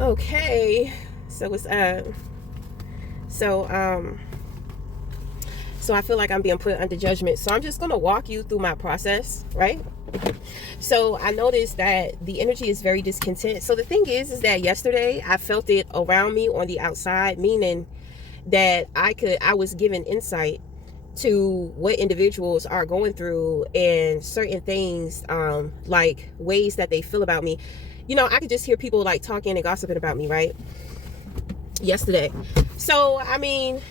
Okay, so it's so so I feel like I'm being put under judgment. So I'm just gonna walk you through my process, right? So I noticed that the energy is very discontent. So the thing is that yesterday I felt it around me on the outside, meaning that I was given insight to what individuals are going through and certain things, like ways that they feel about me. I could just hear people like talking and gossiping about me, right? Yesterday. So I mean,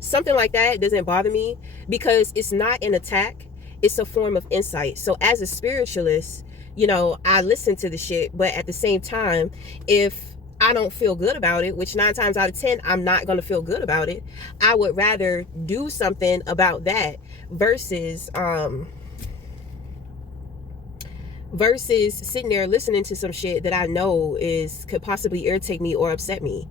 something like that doesn't bother me because it's not an attack, it's a form of insight. So as a spiritualist, I listen to the shit, but at the same time, if I don't feel good about it, which 9 times out of 10 I'm not going to feel good about it, I would rather do something about that versus sitting there listening to some shit that I know could possibly irritate me or upset me.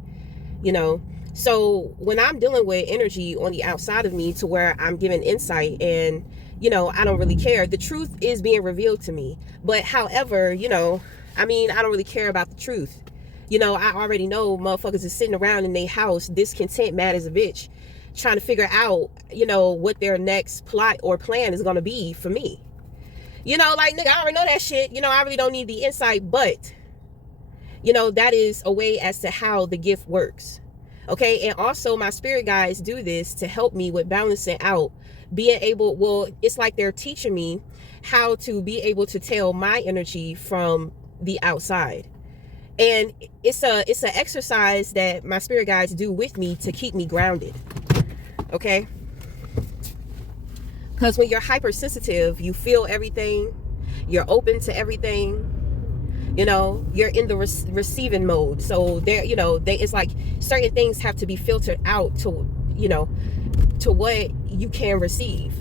So when I'm dealing with energy on the outside of me to where I'm given insight and I don't really care, the truth is being revealed to me. But however, I don't really care about the truth. I already know motherfuckers is sitting around in their house discontent, mad as a bitch, trying to figure out what their next plot or plan is going to be for me. Like, nigga, I already know that shit. I really don't need the insight, but that is a way as to how the gift works. Okay. And also my spirit guides do this to help me with balancing out, it's like they're teaching me how to be able to tell my energy from the outside. And it's an exercise that my spirit guides do with me to keep me grounded. Okay. Because when you're hypersensitive, you feel everything, you're open to everything. You're in the receiving mode. So it's like certain things have to be filtered out to what you can receive.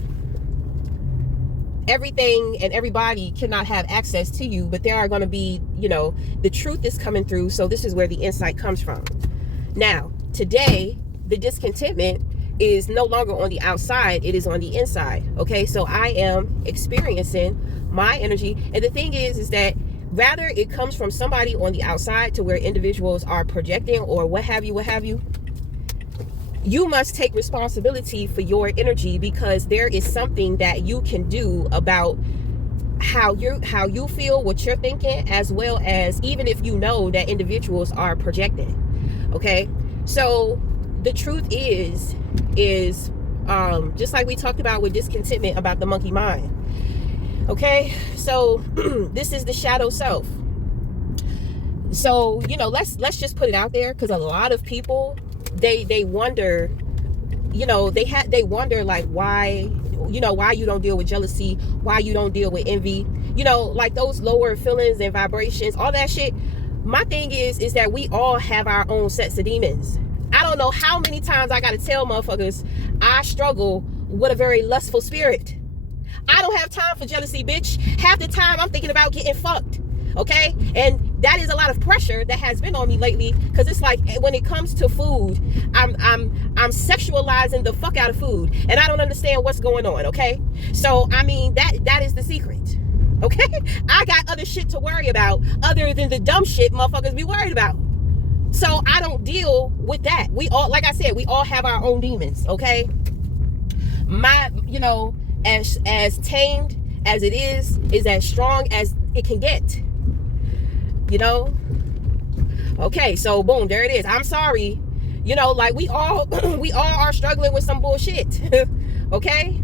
Everything and everybody cannot have access to you, but there are going to be, the truth is coming through. So this is where the insight comes from. Now, today, the discontentment is no longer on the outside, it is on the inside. Okay, so I am experiencing my energy. And the thing is that rather it comes from somebody on the outside to where individuals are projecting or what have you, you must take responsibility for your energy, because there is something that you can do about how you feel, what you're thinking, as well as even if you know that individuals are projecting. Okay, so the truth is just like we talked about with discontentment about the monkey mind. Okay, so this is the shadow self. So let's just put it out there, because a lot of people they wonder, they wonder like why you don't deal with jealousy, why you don't deal with envy, like those lower feelings and vibrations, all that shit. My thing is that we all have our own sets of demons. I don't know how many times I gotta tell motherfuckers I struggle with a very lustful spirit. I don't have time for jealousy, bitch. Half the time I'm thinking about getting fucked. Okay? And that is a lot of pressure that has been on me lately, because it's like when it comes to food, I'm sexualizing the fuck out of food, and I don't understand what's going on. Okay? So I mean that is the secret. Okay? I got other shit to worry about other than the dumb shit motherfuckers be worried about. So I don't deal with that. We all, like I said, we all have our own demons. Okay? My, as tamed as it is as strong as it can get. Okay, so boom, there it is. I'm sorry. Like we all we all are struggling with some bullshit. Okay?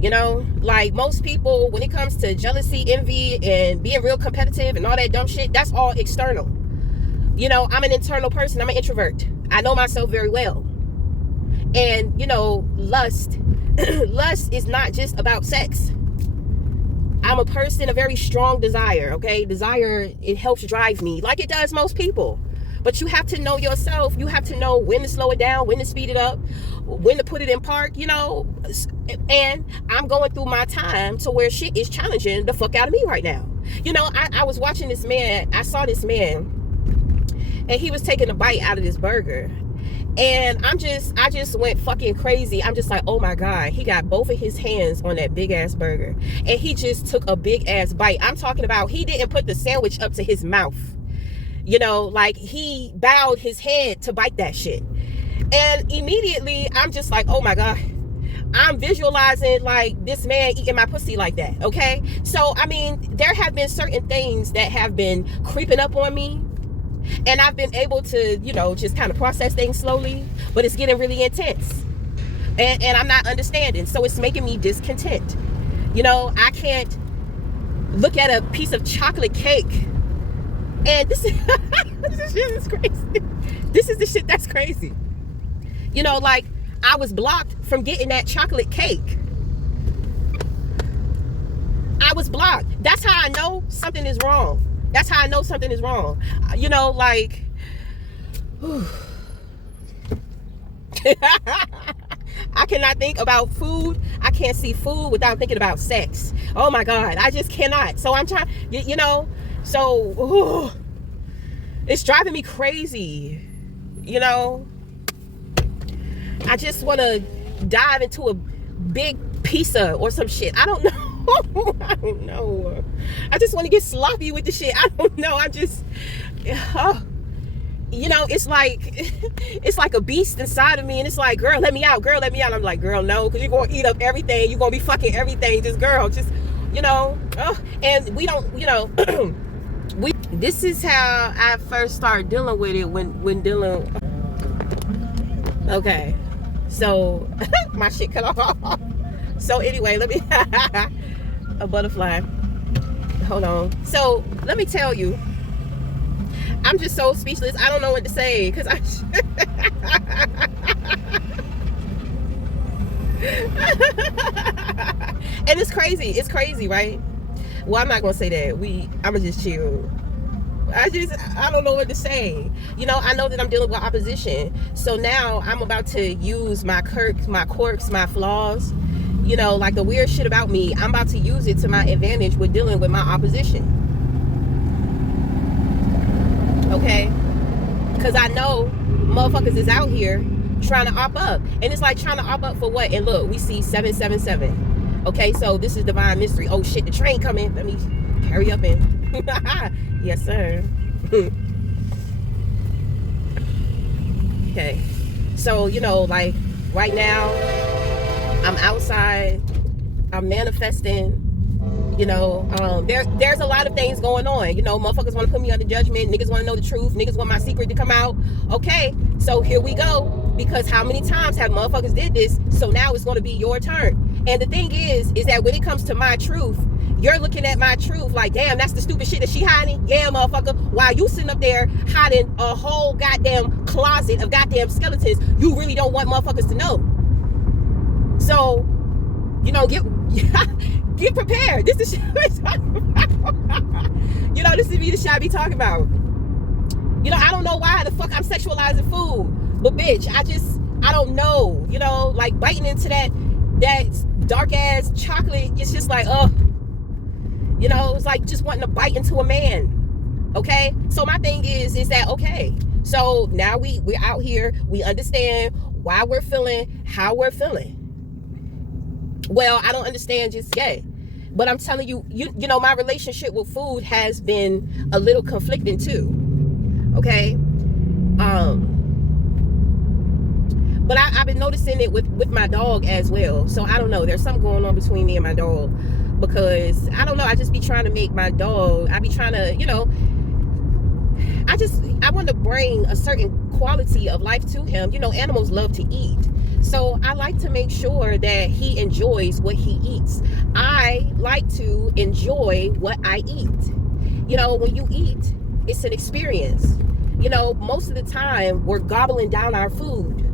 Like most people, when it comes to jealousy, envy, and being real competitive and all that dumb shit, that's all external. I'm an internal person. I'm an introvert. I know myself very well. And lust is not just about sex. I'm a person, a very strong desire. Okay, desire, it helps drive me like it does most people. But you have to know yourself. You have to know when to slow it down, when to speed it up, when to put it in park. And I'm going through my time to where shit is challenging the fuck out of me right now. I was watching this man. I saw this man, and he was taking a bite out of this burger. And I just went fucking crazy. I'm just like, oh my God, he got both of his hands on that big ass burger. And he just took a big ass bite. I'm talking about, he didn't put the sandwich up to his mouth. You know, like he bowed his head to bite that shit. And immediately I'm just like, oh my God, I'm visualizing like this man eating my pussy like that. Okay. So, I mean, there have been certain things that have been creeping up on me, and I've been able to, you know, just kind of process things slowly, but it's getting really intense. And I'm not understanding. So it's making me discontent. You know, I can't look at a piece of chocolate cake. And this shit is crazy. This is the shit that's crazy. You know, like, I was blocked from getting that chocolate cake. I was blocked. That's how I know something is wrong. That's how I know something is wrong. You know, like, I cannot think about food. I can't see food without thinking about sex. Oh my God, I just cannot. So I'm trying, you know, so it's driving me crazy. You know, I just want to dive into a big pizza or some shit. I don't know. I don't know. I just want to get sloppy with the shit. I don't know. I just, you know, it's like a beast inside of me, and it's like, girl, let me out, girl, let me out. I'm like, girl, no, because you're gonna eat up everything. You're gonna be fucking everything. Just, girl, just, you know. And we don't, you know, this is how I first started dealing with it when dealing. Okay, so my shit cut off. So anyway, let me a butterfly. Hold on. So let me tell you, I'm just so speechless. I don't know what to say, because and it's crazy. It's crazy, right? Well, I'm not gonna say that. I'ma just chill. I don't know what to say. You know, I know that I'm dealing with opposition. So now I'm about to use my quirks, my flaws, you know, like the weird shit about me. I'm about to use it to my advantage with dealing with my opposition. Okay? Because I know motherfuckers is out here trying to op up. And it's like, trying to op up for what? And look, we see 777. Okay, so this is divine mystery. Oh shit, the train coming. Let me hurry up and yes, sir. Okay, so, you know, like, right now I'm outside, I'm manifesting. You know, there's a lot of things going on. You know, motherfuckers want to put me under judgment. Niggas want to know the truth. Niggas want my secret to come out. Okay, so here we go. Because how many times have motherfuckers did this? So now it's going to be your turn. And the thing is that when it comes to my truth, you're looking at my truth like, damn, that's the stupid shit that she hiding. Yeah, motherfucker. While you sitting up there hiding a whole goddamn closet of goddamn skeletons, you really don't want motherfuckers to know. So, you know, get prepared. This is the shit we're talking about. You know, this is me, the shit I be talking about. You know, I don't know why the fuck I'm sexualizing food. But bitch, I don't know. You know, like biting into that dark ass chocolate, it's just like, you know, it's like just wanting to bite into a man. Okay? So my thing is that, okay, so now we're out here, we understand why we're feeling how we're feeling. Well, I don't understand just yet. But I'm telling you, you know, my relationship with food has been a little conflicting too. Okay? But I've been noticing it with my dog as well. So I don't know. There's something going on between me and my dog. Because, I don't know, I just be trying to make my dog, I be trying to, you know, I want to bring a certain quality of life to him. You know, animals love to eat. So I like to make sure that he enjoys what he eats. I like to enjoy what I eat. You know, when you eat, it's an experience. You know, most of the time we're gobbling down our food.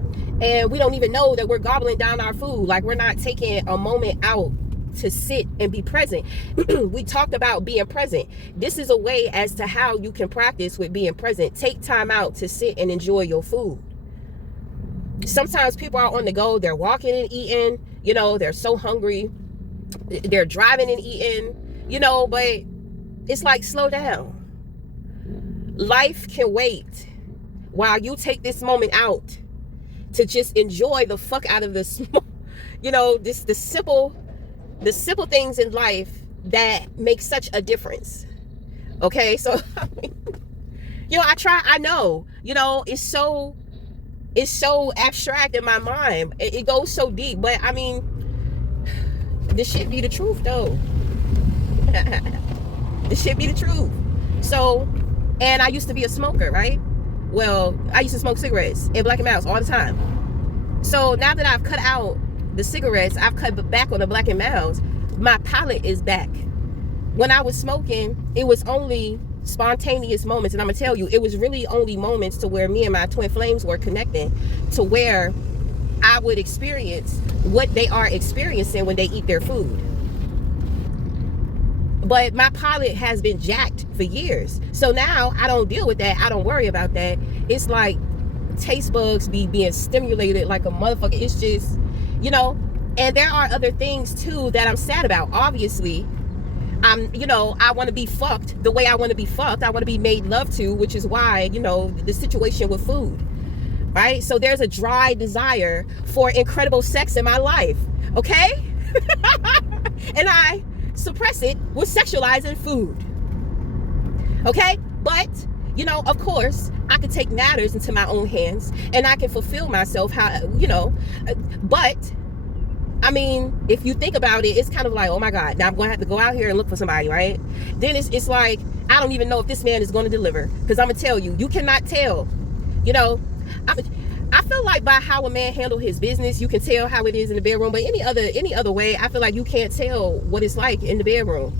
And we don't even know that we're gobbling down our food. Like, we're not taking a moment out to sit and be present. We talked about being present. This is a way as to how you can practice with being present. Take time out to sit and enjoy your food. Sometimes people are on the go. They're walking and eating. You know, they're so hungry. They're driving and eating. You know, but it's like, slow down. Life can wait while you take this moment out to just enjoy the fuck out of this, you know, the simple things in life that make such a difference. Okay, so I mean, I know, it's so abstract in my mind. It goes so deep, but I mean, this shit be the truth though. This shit be the truth. So, and I used to be a smoker, right? Well, I used to smoke cigarettes and Black and Milds all the time. So now that I've cut out the cigarettes, I've cut back on the Black and Milds, my palate is back. When I was smoking, it was only spontaneous moments, and I'm gonna tell you, it was really only moments to where me and my twin flames were connecting, to where I would experience what they are experiencing when they eat their food. But my palate has been jacked for years. So now I don't deal with that. I don't worry about that. It's like taste bugs be being stimulated like a motherfucker. It's just, and there are other things too that I'm sad about. Obviously, I want to be fucked the way I want to be fucked. I want to be made love to, which is why, the situation with food, right? So there's a dry desire for incredible sex in my life, okay? And I suppress it with sexualizing food, okay? But, of course, I can take matters into my own hands and I can fulfill myself but I mean, if you think about it, it's kind of like, oh my God, now I'm going to have to go out here and look for somebody, right? Then it's like, I don't even know if this man is going to deliver, because I'm going to tell you, you cannot tell, I feel like by how a man handle his business, you can tell how it is in the bedroom. But any other way, I feel like you can't tell what it's like in the bedroom.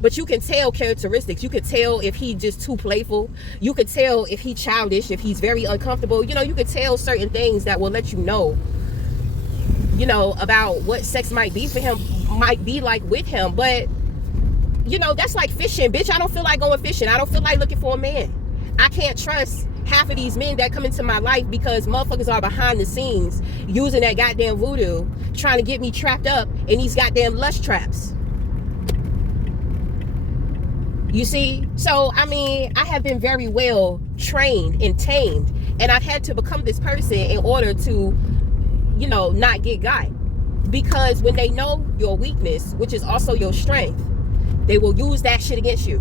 But you can tell characteristics. You can tell if he just too playful. You can tell if he childish, if he's very uncomfortable. You can tell certain things that will let you know, about what sex might be for him, might be like with him. But, that's like fishing, bitch. I don't feel like going fishing. I don't feel like looking for a man. I can't trust half of these men that come into my life because motherfuckers are behind the scenes using that goddamn voodoo, trying to get me trapped up in these goddamn lust traps. You see? So, I mean, I have been very well trained and tamed, and I've had to become this person in order to, not get got. Because when they know your weakness, which is also your strength, they will use that shit against you.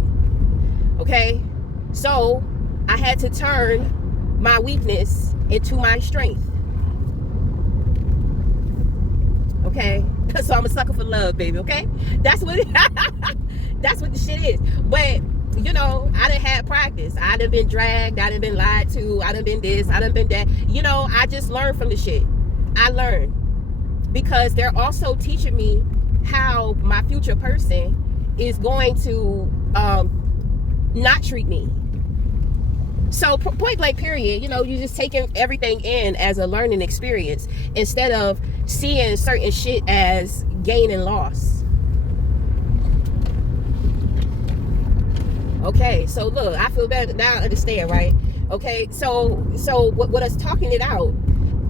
Okay? So, I had to turn my weakness into my strength. Okay? So I'm a sucker for love, baby, okay? That's what that's what the shit is. But, I done had practice. I done been dragged. I done been lied to. I done been this. I done been that. I just learned from the shit. I learned. Because they're also teaching me how my future person is going to not treat me. So point blank period, you're just taking everything in as a learning experience instead of seeing certain shit as gain and loss. Okay, so look, I feel better now. I understand, right? Okay, so what us talking it out,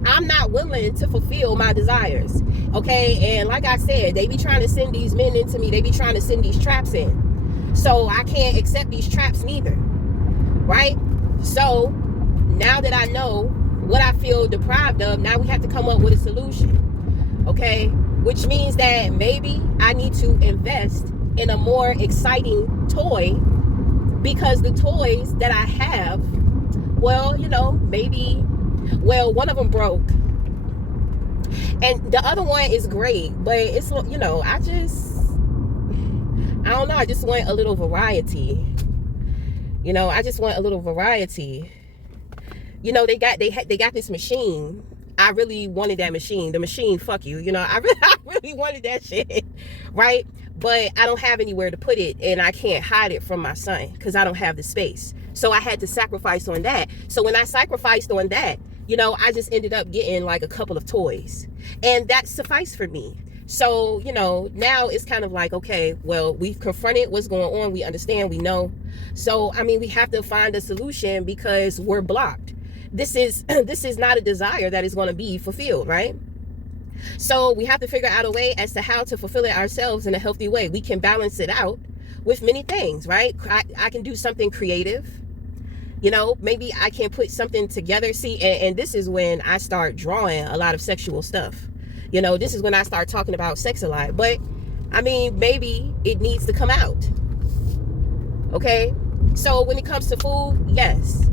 I'm not willing to fulfill my desires. Okay, and like I said, they be trying to send these men into me. They be trying to send these traps in. So I can't accept these traps neither, right? So now that I know what I feel deprived of, now we have to come up with a solution, okay? Which means that maybe I need to invest in a more exciting toy, because the toys that I have, well, one of them broke. And the other one is great, but it's, I don't know, I just want a little variety. I just want a little variety. They got this machine. I really wanted that machine. The machine, fuck you. I really wanted that shit, right? But I don't have anywhere to put it, and I can't hide it from my son because I don't have the space. So I had to sacrifice on that. So when I sacrificed on that, I just ended up getting like a couple of toys, and that sufficed for me. So, now it's kind of like, okay, well, we've confronted what's going on. We understand, we know. So, I mean, we have to find a solution because we're blocked. This is not a desire that is going to be fulfilled, right? So we have to figure out a way as to how to fulfill it ourselves in a healthy way. We can balance it out with many things, right? I can do something creative. Maybe I can put something together. See, and this is when I start drawing a lot of sexual stuff. This is when I start talking about sex a lot. But, I mean, maybe it needs to come out. Okay? So when it comes to food, yes.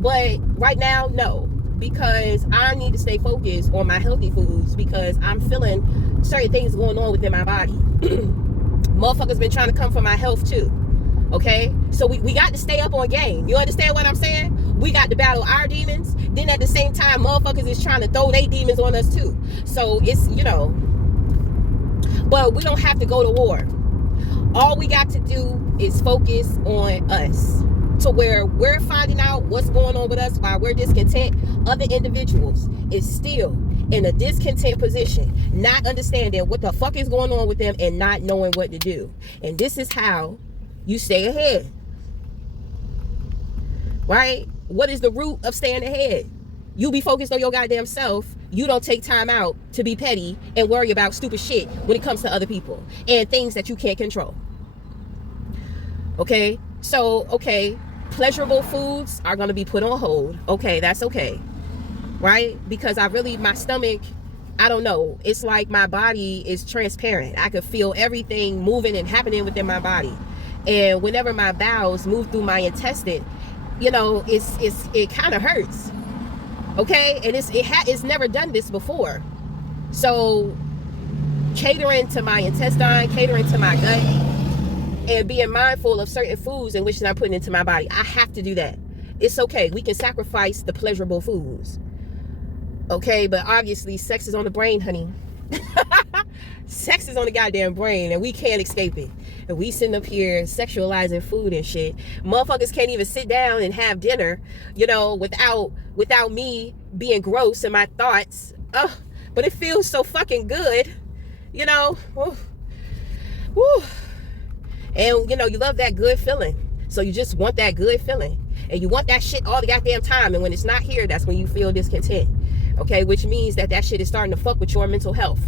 But right now, no. Because I need to stay focused on my healthy foods because I'm feeling certain things going on within my body. Motherfuckers been trying to come for my health too. Okay? So we got to stay up on game. You understand what I'm saying? We got to battle our demons. Then at the same time, motherfuckers is trying to throw their demons on us too. So it's, but we don't have to go to war. All we got to do is focus on us. To where we're finding out what's going on with us while we're discontent. Other individuals is still in a discontent position, not understanding what the fuck is going on with them and not knowing what to do. And this is how you stay ahead. Right? What is the root of staying ahead? You be focused on your goddamn self. You don't take time out to be petty and worry about stupid shit when it comes to other people and things that you can't control. Okay? So, okay, pleasurable foods are going to be put on hold. Okay, that's okay. Right? Because my stomach, I don't know. It's like my body is transparent. I could feel everything moving and happening within my body. And whenever my bowels move through my intestine, it kind of hurts. Okay? And it's never done this before. So catering to my intestine, catering to my gut, and being mindful of certain foods in which I'm putting into my body. I have to do that. It's okay. We can sacrifice the pleasurable foods. Okay, but obviously sex is on the brain, honey. Sex is on the goddamn brain, and we can't escape it. And we sitting up here sexualizing food and shit. Motherfuckers can't even sit down and have dinner, without me being gross in my thoughts. But it feels so fucking good, Woo. Woo. And, you love that good feeling. So you just want that good feeling. And you want that shit all the goddamn time. And when it's not here, that's when you feel discontent. Okay? Which means that shit is starting to fuck with your mental health.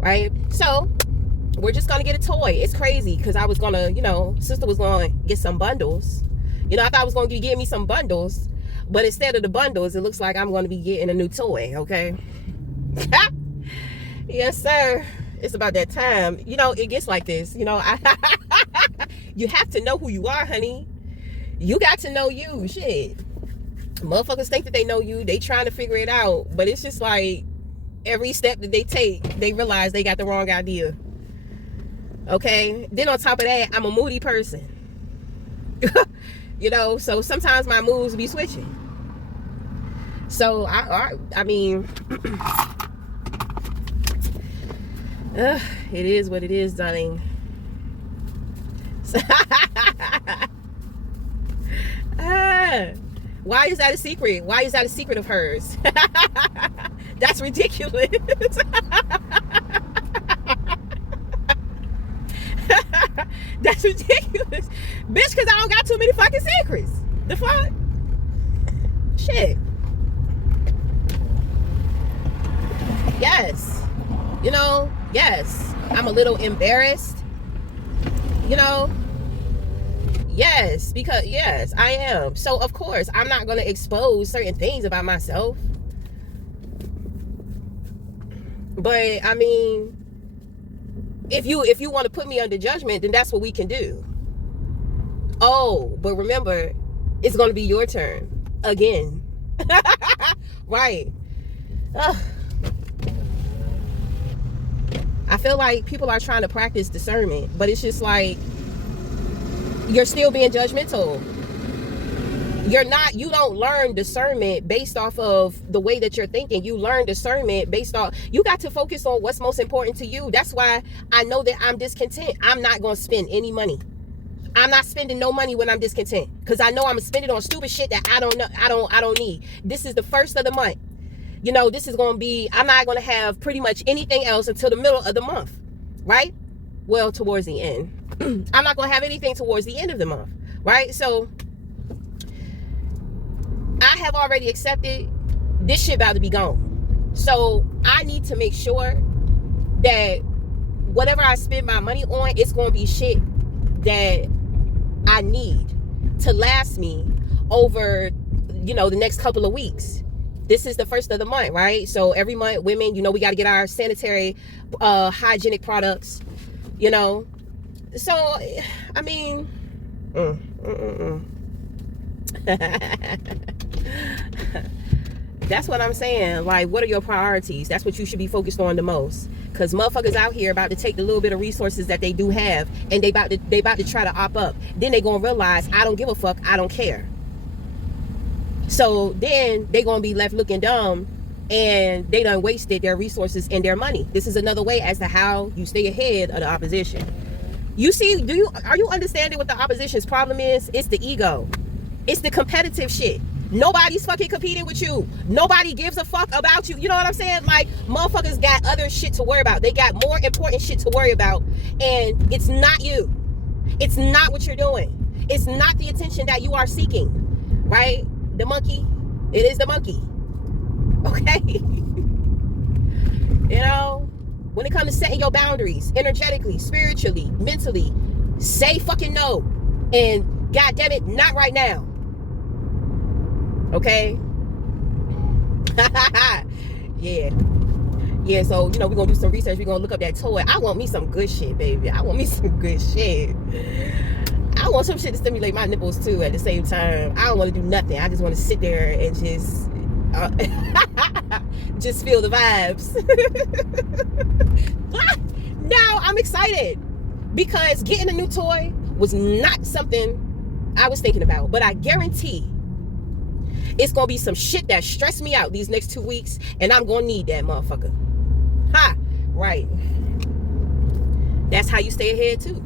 Right? So, we're just going to get a toy. It's crazy. Because I was going to, sister was going to get some bundles. I thought I was going to get me some bundles. But instead of the bundles, it looks like I'm going to be getting a new toy. Okay? Yes, sir. It's about that time. It gets like this. You have to know who you are, honey. You got to know you. Shit. Motherfuckers think that they know you. They trying to figure it out. But it's just like every step that they take, they realize they got the wrong idea. Okay? Then on top of that, I'm a moody person. So sometimes my moods be switching. So, I mean... it is what it is, darling. Why is that a secret? Why is that a secret of hers? That's ridiculous. That's ridiculous. Bitch, because I don't got too many fucking secrets. The fuck? Shit. Yes. Yes, I'm a little embarrassed, yes, because yes, I am. So of course, I'm not going to expose certain things about myself. But I mean, if you want to put me under judgment, then that's what we can do. Oh, but remember, it's going to be your turn again. Right. I feel like people are trying to practice discernment, but it's just like you're still being judgmental. You don't learn discernment based off of the way that you're thinking. You learn discernment based off, you got to focus on what's most important to you. That's why I know that I'm discontent. I'm not going to spend any money. I'm not spending no money when I'm discontent because I know I'm going to spend it on stupid shit that I don't need. This is the first of the month. This is going to be, I'm not going to have pretty much anything else until the middle of the month, right? Well, towards the end. I'm not going to have anything towards the end of the month, right? So, I have already accepted this shit about to be gone. So, I need to make sure that whatever I spend my money on, it's going to be shit that I need to last me over, the next couple of weeks. This is the first of the month, right? So every month, women, we got to get our sanitary, hygienic products, So, I mean, Mm-mm. That's what I'm saying. Like, what are your priorities? That's what you should be focused on the most. Cause motherfuckers out here about to take the little bit of resources that they do have, and they about to try to op up. Then they gonna realize, I don't give a fuck. I don't care. So then they gonna be left looking dumb, and they done wasted their resources and their money. This is another way as to how you stay ahead of the opposition. You see, are you understanding what the opposition's problem is? It's the ego. It's the competitive shit. Nobody's fucking competing with you. Nobody gives a fuck about you. You know what I'm saying? Like, motherfuckers got other shit to worry about. They got more important shit to worry about. And it's not you. It's not what you're doing. It's not the attention that you are seeking. Right? The monkey. It is the monkey. Okay? You know? When it comes to setting your boundaries, energetically, spiritually, mentally, say fucking no. And God damn it, not right now. Okay? Yeah. Yeah, so, you know, we're going to do some research. We're going to look up that toy. I want me some good shit, baby. I want me some good shit. I want some shit to stimulate my nipples, too, at the same time. I don't want to do nothing. I just want to sit there and just feel the vibes. Now I'm excited because getting a new toy was not something I was thinking about, but I guarantee it's gonna be some shit that stressed me out these next 2 weeks, and I'm gonna need that motherfucker. Ha! Right. That's how you stay ahead too.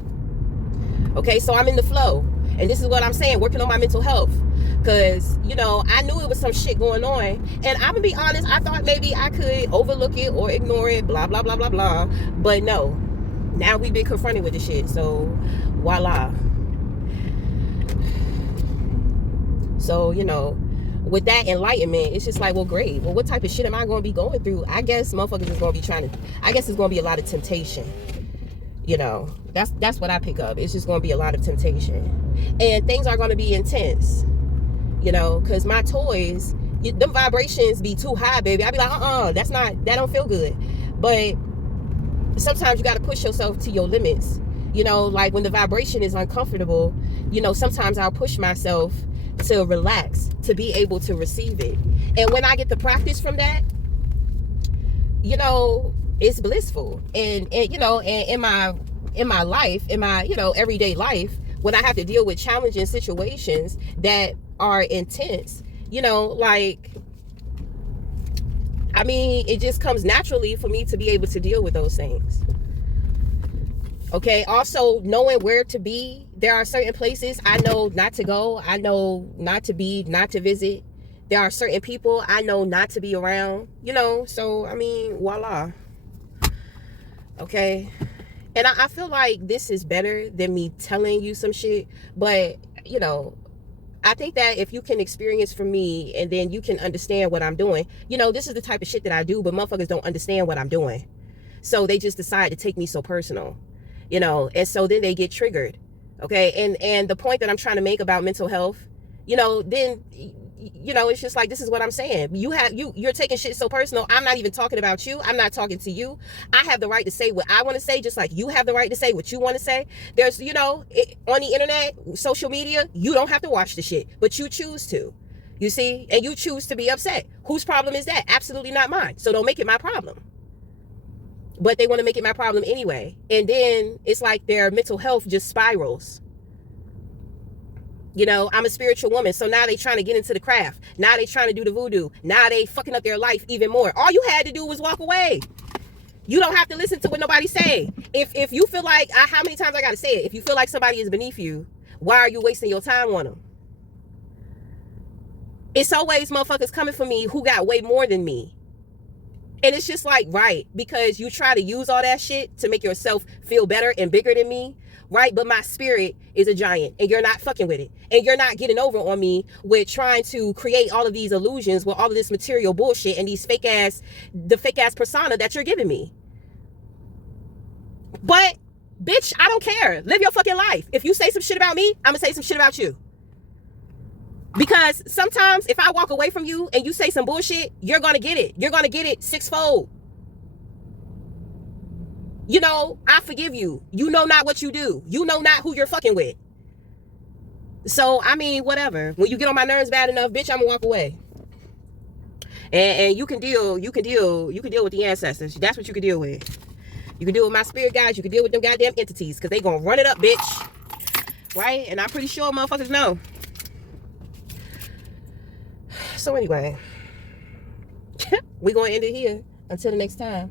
Okay, so I'm in the flow, and this is what I'm saying, working on my mental health. Because, you know, I knew it was some shit going on. And I'm going to be honest, I thought maybe I could overlook it or ignore it, blah, blah, blah, blah, blah. But no. Now we've been confronted with the shit. So, voila. So, you know, with that enlightenment, it's just like, well, great. Well, what type of shit am I going to be going through? I guess motherfuckers is going to be I guess it's going to be a lot of temptation. You know, that's what I pick up. It's just going to be a lot of temptation. And things are going to be intense. You know, because my toys, them vibrations be too high, baby. I be like, that don't feel good. But sometimes you got to push yourself to your limits. You know, like when the vibration is uncomfortable, you know, sometimes I'll push myself to relax, to be able to receive it. And when I get the practice from that, you know, it's blissful. And you know, and in my life, in my, you know, everyday life, when I have to deal with challenging situations that are intense, you know, like, I mean, it just comes naturally for me to be able to deal with those things. Okay, also knowing where to be. There are certain places I know not to go. I know not to be, not to visit. There are certain people I know not to be around, you know, so, I mean, voila. Okay. And I feel like this is better than me telling you some shit, but, you know, I think that if you can experience from me and then you can understand what I'm doing, you know, this is the type of shit that I do, but motherfuckers don't understand what I'm doing. So they just decide to take me so personal, you know, and so then they get triggered. Okay. And the point that I'm trying to make about mental health, you know, then, you know, it's just like, this is what I'm saying. You're taking shit so personal. I'm not even talking about you. I'm not talking to you. I have the right to say what I want to say, just like you have the right to say what you want to say. There's, you know, on the internet, social media, you don't have to watch the shit, but you choose to, you see, and you choose to be upset. Whose problem is that? Absolutely not mine. So don't make it my problem. But they want to make it my problem anyway. And then it's like their mental health just spirals. You know, I'm a spiritual woman, so now they trying to get into the craft. Now they trying to do the voodoo. Now they fucking up their life even more. All you had to do was walk away. You don't have to listen to what nobody say. If you feel like, how many times I got to say it? If you feel like somebody is beneath you, why are you wasting your time on them? It's always motherfuckers coming for me who got way more than me. And it's just like, right, because you try to use all that shit to make yourself feel better and bigger than me. Right? But my spirit is a giant and you're not fucking with it. And you're not getting over on me with trying to create all of these illusions with all of this material bullshit and these fake ass persona that you're giving me. But bitch, I don't care. Live your fucking life. If you say some shit about me, I'm gonna say some shit about you. Because sometimes if I walk away from you and you say some bullshit, you're gonna get it. You're gonna get it sixfold. You know, I forgive you. You know not what you do. You know not who you're fucking with. So I mean, whatever. When you get on my nerves bad enough, bitch, I'm gonna walk away. And you can deal with the ancestors. That's what you can deal with. You can deal with my spirit guides. You can deal with them goddamn entities, because they gonna run it up, bitch. Right? And I'm pretty sure motherfuckers know. So anyway, we gonna end it here. Until the next time.